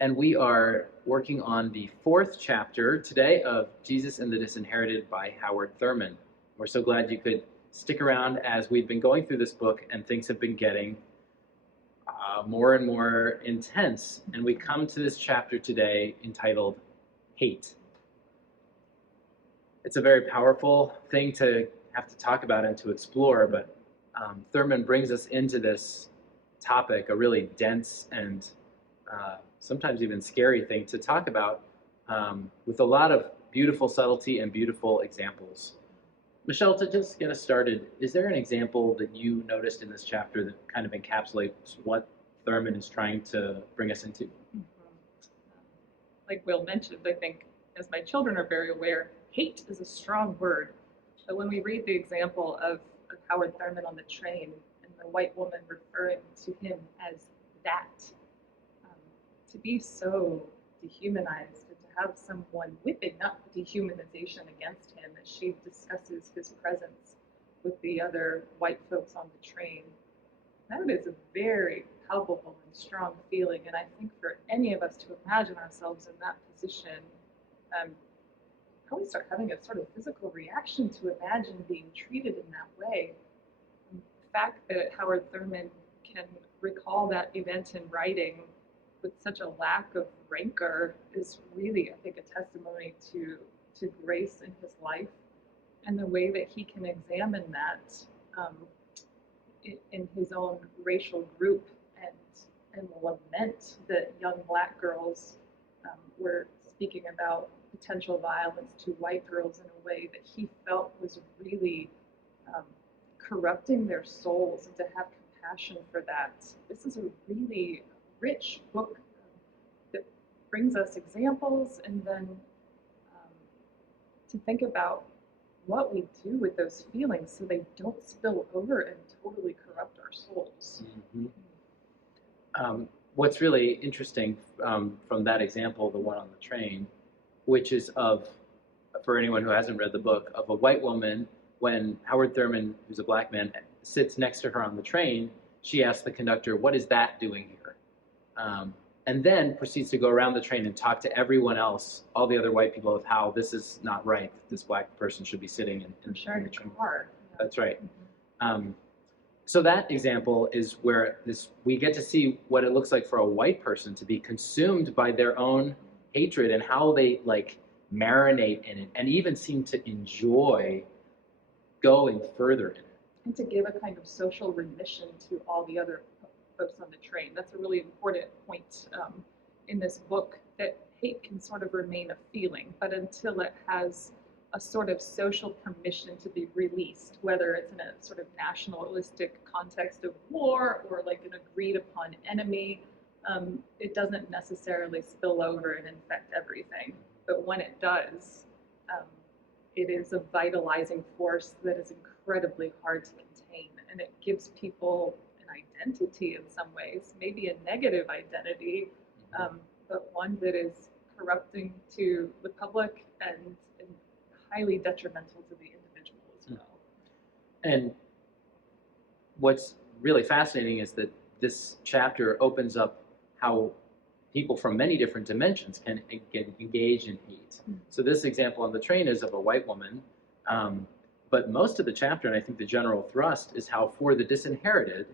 and we are working on the fourth chapter today of Jesus and the Disinherited by Howard Thurman. We're so glad you could stick around as we've been going through this book and things have been getting more and more intense. And we come to this chapter today entitled Hate. It's a very powerful thing to have to talk about and to explore, but Thurman brings us into this topic, a really dense and sometimes even scary thing to talk about, with a lot of beautiful subtlety and beautiful examples. Michelle, to just get us started, is there an example that you noticed in this chapter that kind of encapsulates what Thurman is trying to bring us into? Like Will mentioned, I think, as my children are very aware, hate is a strong word. But when we read the example of Howard Thurman on the train and the white woman referring to him as that, to be so dehumanized and to have someone whipping up dehumanization against him as she discusses his presence with the other white folks on the train, that is a very palpable and strong feeling. And I think for any of us to imagine ourselves in that position, probably start having a sort of physical reaction to imagine being treated in that way. And the fact that Howard Thurman can recall that event in writing with such a lack of rancor is really, I think, a testimony to grace in his life and the way that he can examine that in his own racial group and lament that young black girls were speaking about potential violence to white girls in a way that he felt was really corrupting their souls, and to have compassion for that. This is a really rich book that brings us examples, and then to think about what we do with those feelings so they don't spill over and totally corrupt our souls. Mm-hmm. What's really interesting from that example, the one on the train, which is for anyone who hasn't read the book, of a white woman, when Howard Thurman, who's a black man, sits next to her on the train, she asks the conductor, "What is that doing here?" And then proceeds to go around the train and talk to everyone else, all the other white people, of how this is not right. This black person should be sitting in the train. That's right. Mm-hmm. So that example is where we get to see what it looks like for a white person to be consumed by their own hatred and how they marinate in it and even seem to enjoy going further in it. And to give a kind of social remission to all the other folks on the train. That's a really important point in this book, that hate can sort of remain a feeling, but until it has a sort of social permission to be released, whether it's in a sort of nationalistic context of war or like an agreed upon enemy, it doesn't necessarily spill over and infect everything. But when it does, it is a vitalizing force that is incredibly hard to contain, and it gives people identity in some ways, maybe a negative identity, but one that is corrupting to the public and highly detrimental to the individual as well. And what's really fascinating is that this chapter opens up how people from many different dimensions can engage in hate. Mm-hmm. So this example on the train is of a white woman, but most of the chapter, and I think the general thrust, is how for the disinherited,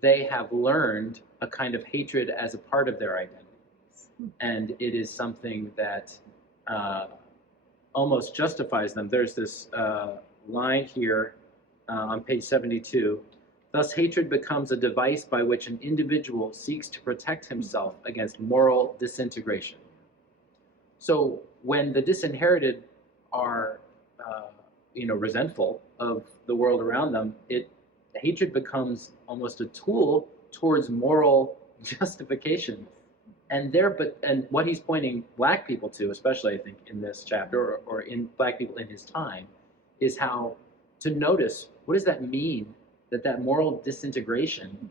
they have learned a kind of hatred as a part of their identities. And it is something that almost justifies them. There's this line here on page 72. Thus, hatred becomes a device by which an individual seeks to protect himself against moral disintegration. So when the disinherited are resentful of the world around them, hatred becomes almost a tool towards moral justification. And what he's pointing black people to, especially I think in this chapter, or in black people in his time, is how to notice, what does that mean that moral disintegration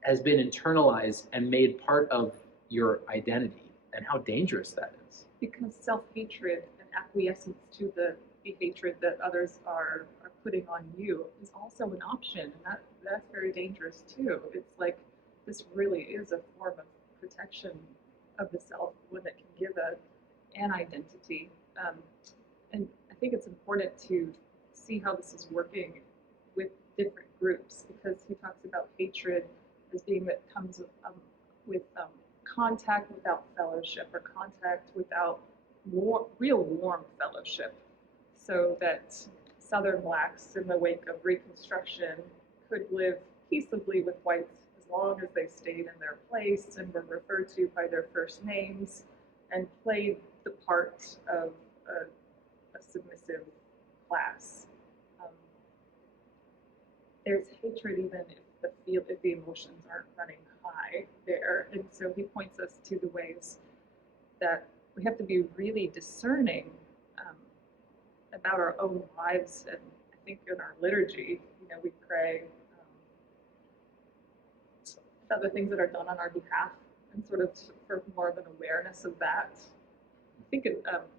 has been internalized and made part of your identity, and how dangerous that is. Because self-hatred and acquiescence to the hatred that others are putting on you is also an option, and that's very dangerous too. It's like this really is a form of protection of the self, one that can give an identity. And I think it's important to see how this is working with different groups, because he talks about hatred as being that comes with contact without fellowship, or contact without real warm fellowship. So that Southern blacks in the wake of Reconstruction could live peaceably with whites as long as they stayed in their place and were referred to by their first names and played the part of a submissive class. There's hatred even if the emotions aren't running high there. And so he points us to the ways that we have to be really discerning about our own lives. And I think in our liturgy, we pray about the things that are done on our behalf, and sort of for more of an awareness of that. I think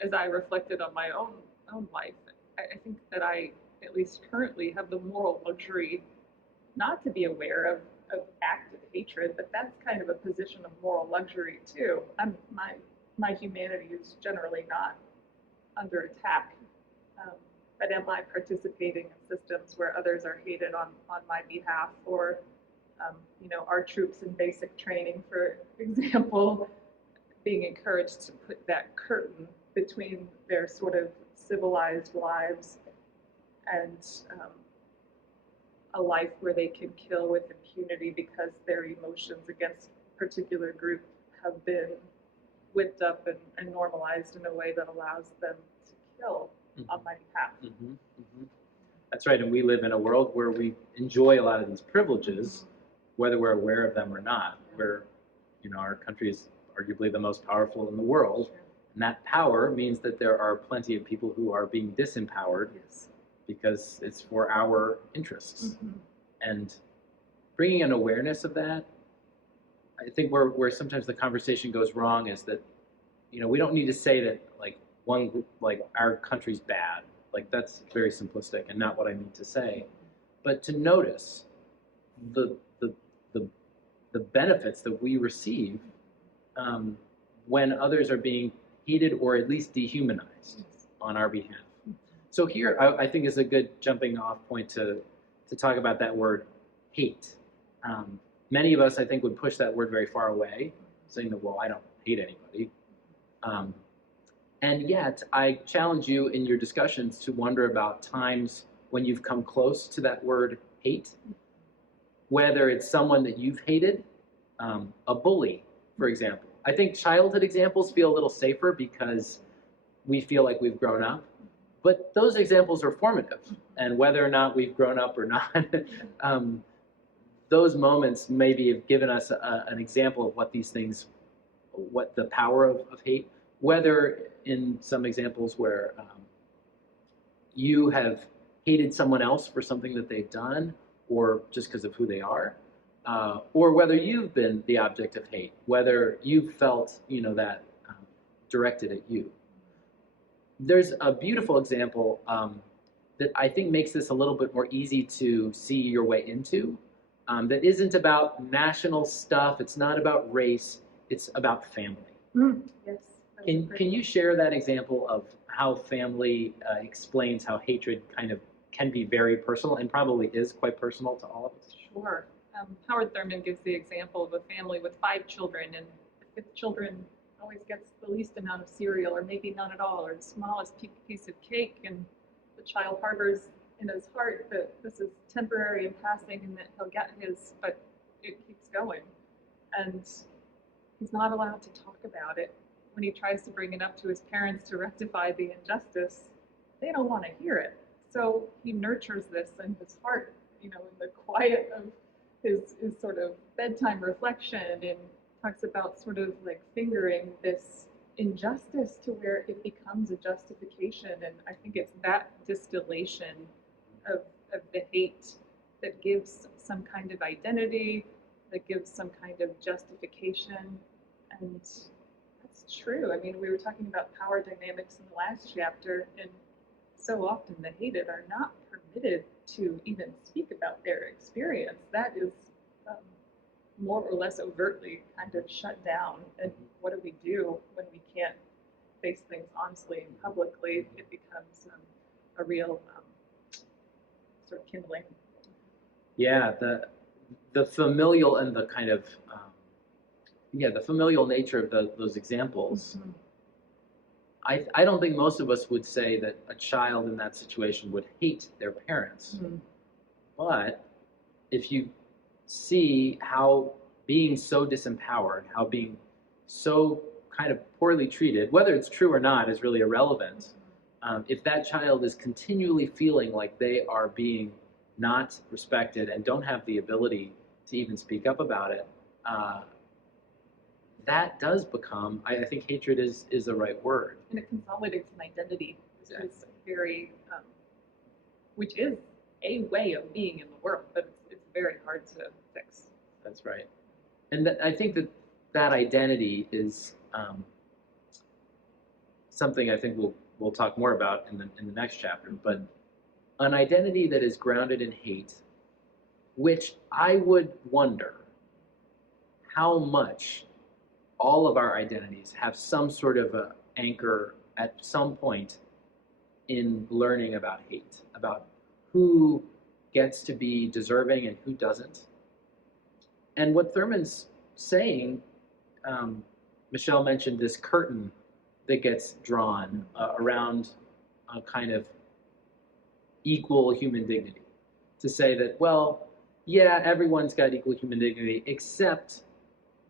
as I reflected on my own life, I think that I, at least currently, have the moral luxury not to be aware of active hatred, but that's kind of a position of moral luxury too. My humanity is generally not under attack, but am I participating in systems where others are hated on my behalf, or our troops in basic training, for example, being encouraged to put that curtain between their sort of civilized lives and a life where they can kill with impunity because their emotions against a particular group have been whipped up and normalized in a way that allows them to kill on my behalf. Mm-hmm. Mm-hmm. That's right, and we live in a world where we enjoy a lot of these privileges, whether we're aware of them or not. Where, our country is arguably the most powerful in the world, and that power means that there are plenty of people who are being disempowered because it's for our interests. And bringing an awareness of that, I think where sometimes the conversation goes wrong is that, we don't need to say that one group, our country's bad. That's very simplistic and not what I mean to say. But to notice the benefits that we receive when others are being hated or at least dehumanized on our behalf. So here, I think is a good jumping off point to talk about that word hate. Many of us, I think, would push that word very far away, saying that, well, I don't hate anybody. And yet, I challenge you in your discussions to wonder about times when you've come close to that word hate, whether it's someone that you've hated, a bully, for example. I think childhood examples feel a little safer because we feel like we've grown up. But those examples are formative, and whether or not we've grown up or not, those moments maybe have given us an example of what these things, what the power of hate, whether in some examples where you have hated someone else for something that they've done, or just because of who they are, or whether you've been the object of hate, whether you've felt that directed at you. There's a beautiful example that I think makes this a little bit more easy to see your way into, that isn't about national stuff, it's not about race, it's about family. Yes. Can you share that example of how family explains how hatred kind of can be very personal, and probably is quite personal to all of us? Sure. Howard Thurman gives the example of a family with 5 children, and the 5th children always gets the least amount of cereal, or maybe none at all, or the smallest piece of cake, and the child harbors in his heart that this is temporary and passing and that he'll get his, but it keeps going. And he's not allowed to talk about it. When he tries to bring it up to his parents to rectify the injustice, they don't want to hear it. So he nurtures this in his heart, in the quiet of his sort of bedtime reflection, and talks about sort of fingering this injustice to where it becomes a justification. And I think it's that distillation of the hate that gives some kind of identity, that gives some kind of justification. And that's true. I mean, we were talking about power dynamics in the last chapter, and so often the hated are not permitted to even speak about their experience. That is more or less overtly kind of shut down. And what do we do when we can't face things honestly and publicly? It becomes a real sort of kindling. Yeah, the familial and the kind of the familial nature of those examples. Mm-hmm. I don't think most of us would say that a child in that situation would hate their parents. Mm-hmm. But if you see how being so disempowered, how being so kind of poorly treated, whether it's true or not is really irrelevant. If that child is continually feeling like they are being not respected and don't have the ability to even speak up about it, that does become, I think hatred is the right word. And it consolidates an identity, which is very, which is a way of being in the world, but it's very hard to fix. That's right. And I think that identity is something I think we'll talk more about in the next chapter, but an identity that is grounded in hate, which I would wonder how much all of our identities have some sort of an anchor at some point in learning about hate, about who gets to be deserving and who doesn't. And what Thurman's saying, Michelle mentioned this curtain that gets drawn around a kind of equal human dignity, to say that, well, yeah, everyone's got equal human dignity except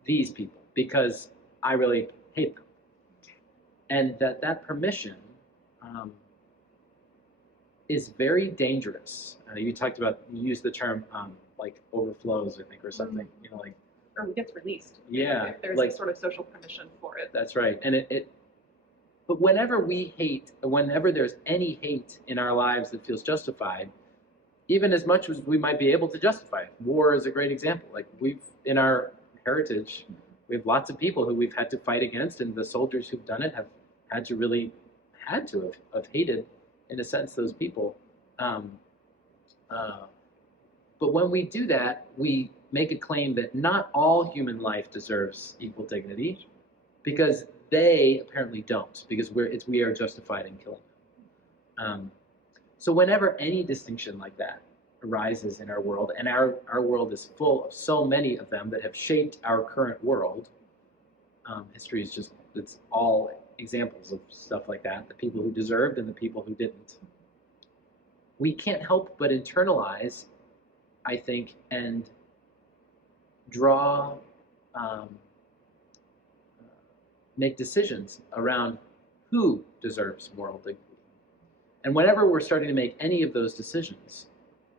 these people, because I really hate them. And that permission is very dangerous. You used the term like overflows, I think, or something, like. Or gets released. Yeah. If there's like, a sort of social permission for it. That's right. And but whenever we hate, whenever there's any hate in our lives that feels justified, even as much as we might be able to justify it, war is a great example. Like in our heritage, we have lots of people who we've had to fight against, and the soldiers who've done it have had to have hated, in a sense, those people. But when we do that, we make a claim that not all human life deserves equal dignity, because they apparently don't, because we are justified in killing them. So whenever any distinction like that arises in our world, and our world is full of so many of them that have shaped our current world, history is it's all examples of stuff like that, the people who deserved and the people who didn't. We can't help but internalize, I think, and draw, make decisions around who deserves moral dignity. And whenever we're starting to make any of those decisions,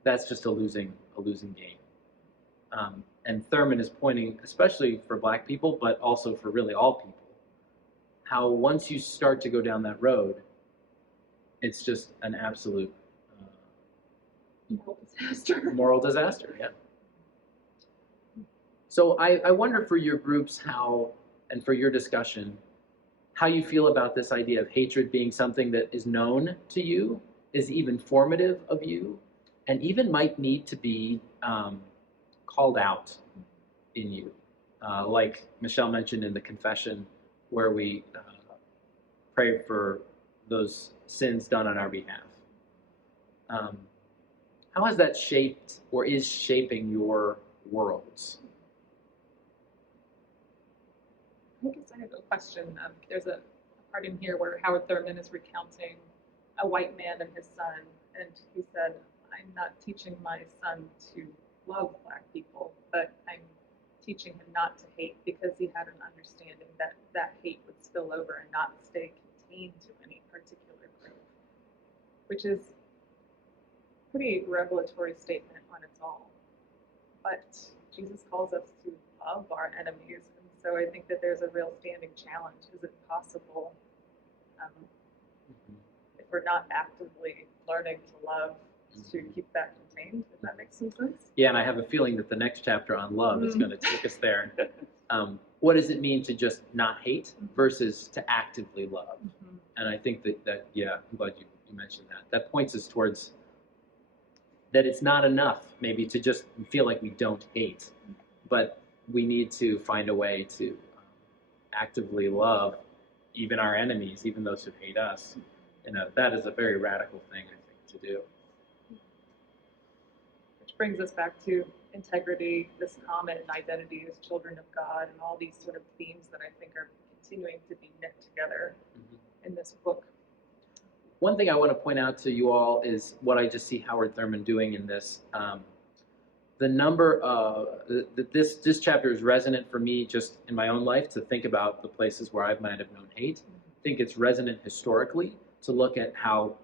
that's just a losing game. And Thurman is pointing, especially for Black people, but also for really all people, how once you start to go down that road, it's just an absolute moral disaster. Yeah. So I wonder for your groups and for your discussion, how you feel about this idea of hatred being something that is known to you, is even formative of you, and even might need to be called out in you. Like Michelle mentioned in the confession, where we pray for those sins done on our behalf. How has that shaped or is shaping your worlds? I guess I have a question. There's a part in here where Howard Thurman is recounting a white man and his son, and he said, I'm not teaching my son to love Black people, but I'm teaching him not to hate, because he had an understanding that that hate would spill over and not stay contained to any particular group, which is a pretty revelatory statement on its own. But Jesus calls us to love our enemies, and so I think that there's a real standing challenge. Is it possible, if we're not actively learning to love, to keep that contained, if that makes some sense? Yeah, and I have a feeling that the next chapter on love is going to take us there. What does it mean to just not hate versus to actively love? And I think that yeah, I'm glad you mentioned that. That points us towards that it's not enough maybe to just feel like we don't hate, but we need to find a way to actively love even our enemies, even those who hate us. That is a very radical thing, I think, to do. Which brings us back to integrity, this common identity as children of God, and all these sort of themes that I think are continuing to be knit together in this book. One thing I want to point out to you all is what I just see Howard Thurman doing in this. The number of this chapter is resonant for me just in my own life to think about the places where I might have known hate. I think it's resonant historically to look at how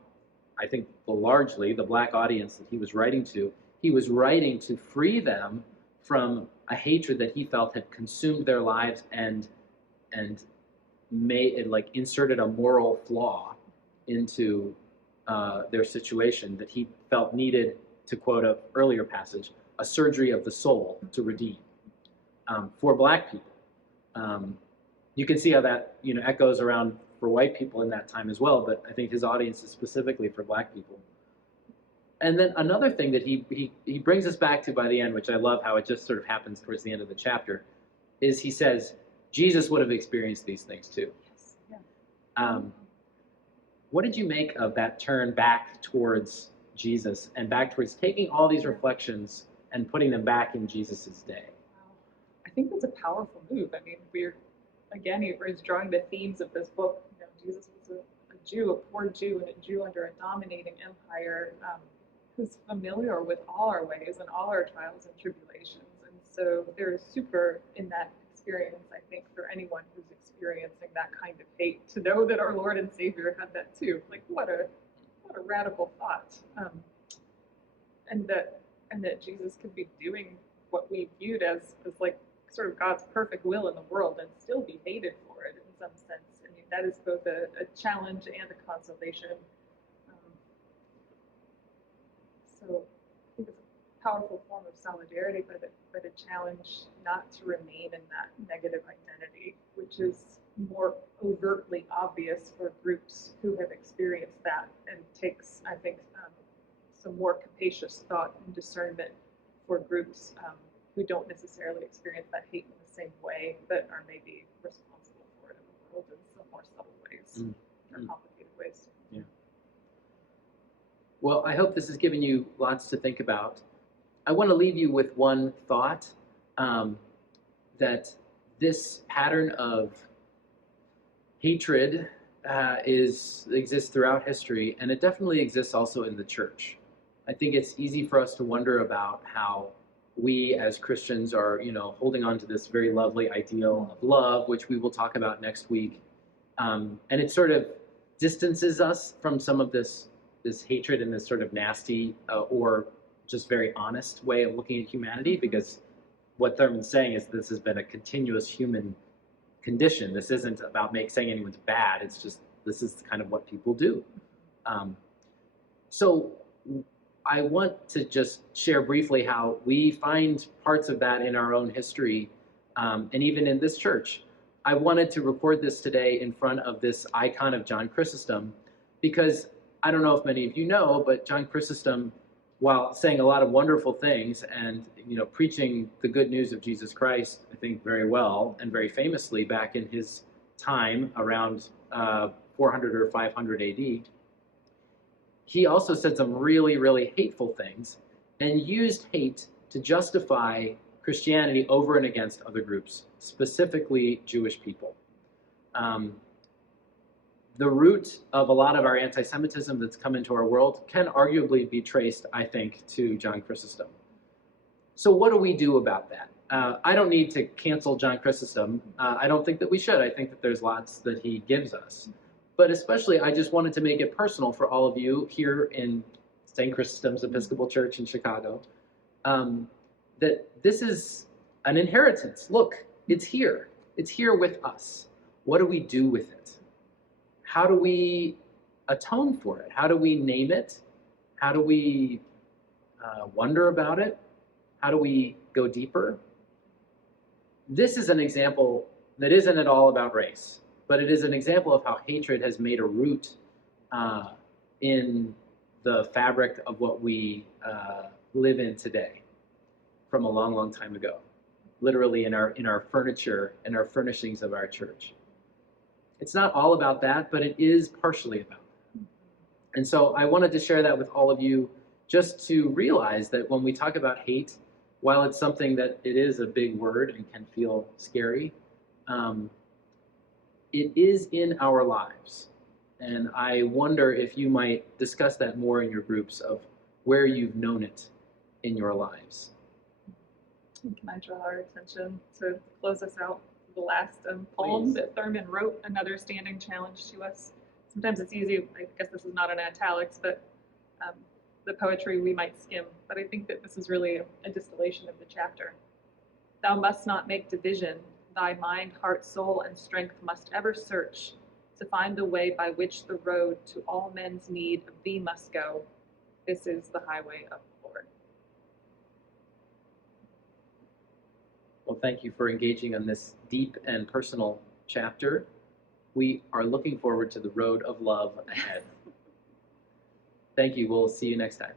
I think largely the black audience that he was writing to free them from a hatred that he felt had consumed their lives and made it, like, inserted a moral flaw into their situation that he felt needed, to quote an earlier passage, a surgery of the soul to redeem for black people. You can see how that echoes around for white people in that time as well, but I think his audience is specifically for black people. And then another thing that he brings us back to by the end, which I love how it just sort of happens towards the end of the chapter, is he says Jesus would have experienced these things too. Yes. Yeah. What did you make of that turn back towards Jesus and back towards taking all these reflections and putting them back in Jesus's day? Wow. I think that's a powerful move. I mean, he's drawing the themes of this book. Jesus was a Jew, a poor Jew, and a Jew under a dominating empire who's familiar with all our ways and all our trials and tribulations. And so there is super in that experience, I think, for anyone who's experiencing that kind of hate, to know that our Lord and Savior had that too. Like, what a radical thought. And that Jesus could be doing what we viewed as like sort of God's perfect will in the world and still be hated for it in some sense. I mean, that is both a challenge and a consolation. So I think it's a powerful form of solidarity, but a challenge not to remain in that negative identity, which is more overtly obvious for groups who have experienced that, and takes, I think, some more capacious thought and discernment for groups who don't necessarily experience that hate in the same way, but are maybe responsible for it in the world in some more subtle ways or complicated ways. Yeah. Well, I hope this has given you lots to think about. I want to leave you with one thought, that this pattern of hatred exists throughout history, and it definitely exists also in the church. I think it's easy for us to wonder about how we as Christians are, holding on to this very lovely ideal of love, which we will talk about next week. And it sort of distances us from some of this hatred and this sort of nasty or just very honest way of looking at humanity, because what Thurman's saying is this has been a continuous human condition. This isn't about saying anyone's bad. It's just, this is kind of what people do. So I want to just share briefly how we find parts of that in our own history, and even in this church. I wanted to record this today in front of this icon of John Chrysostom, because I don't know if many of you know, but John Chrysostom, while saying a lot of wonderful things and preaching the good news of Jesus Christ, I think very well and very famously back in his time around 400 or 500 AD, he also said some really, really hateful things and used hate to justify Christianity over and against other groups, specifically Jewish people. The root of a lot of our anti-Semitism that's come into our world can arguably be traced, I think, to John Chrysostom. So what do we do about that? I don't need to cancel John Chrysostom. I don't think that we should. I think that there's lots that he gives us. But especially, I just wanted to make it personal for all of you here in St. Chrysostom's Episcopal Church in Chicago, that this is an inheritance. Look, it's here. It's here with us. What do we do with it? How do we atone for it? How do we name it? How do we wonder about it? How do we go deeper? This is an example that isn't at all about race, but it is an example of how hatred has made a root in the fabric of what we live in today from a long, long time ago. literally in our furniture and our furnishings of our church. It's not all about that, but it is partially about that. And so I wanted to share that with all of you, just to realize that when we talk about hate, while it's something that it is a big word and can feel scary, it is in our lives. And I wonder if you might discuss that more in your groups of where you've known it in your lives. Can I draw our attention to close us out? The last poem Please. that Thurman wrote, another standing challenge to us. Sometimes it's easy, I guess this is not in italics, but the poetry we might skim. But I think that this is really a distillation of the chapter. Thou must not make division. Thy mind, heart, soul, and strength must ever search to find the way by which the road to all men's need of thee must go. This is the highway of the Lord. Well, thank you for engaging on this deep and personal chapter. We are looking forward to the road of love ahead. Thank you. We'll see you next time.